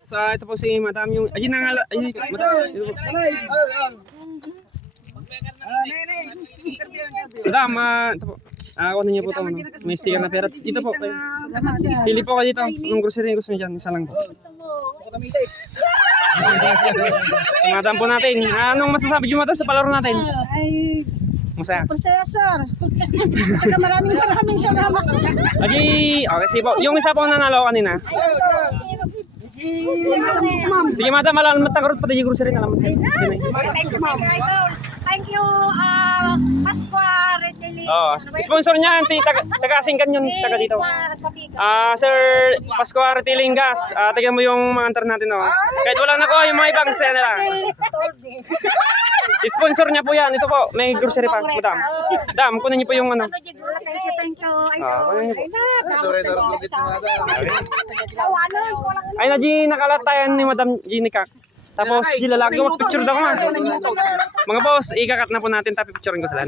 Sa ito po si Madam yung ay nang ay Madam. ito po. Madam, ah, ito po. Ah, kunin niyo po to. Ano. May sticker na pera. Tapos Ito po. Pili po kayo dito. Anong grocery gusto niyo dyan? Isa lang po. Si Madam po natin. Ah, Anong masasabi niyo Madam sa palaro natin? Ay, Masaya. Prinsesa, sir. Saka maraming maraming salamat. Agi, okay, sige po. Yung isa po nanalo kanina. Sige, madam, alam matagarot pa tayo grocery na lang. Thank you, Idol. Thank you, uh, Pasqua Retailing. Oo. Sponsor niyan si taga, taga Singkan yun, taga dito. Ah, Sir Pasco Retailing Gas. Ah, tignan mo yung mga antar natin, oh. Kahit wala na ko yung mga ibang sa nila. Sponsor niya po yan. Ito po, may grocery pa. Madam. Madam, kunin niyo po yung ano. Thank you, thank you. Ah, kunin niyo po. Tawanan ko lang. Ay na, G, nakalatayan ni Madam Kak. Tapos, gilalaki ko, picture daw ko. Mga boss, ikakat na po natin, tapi picturein ko sila.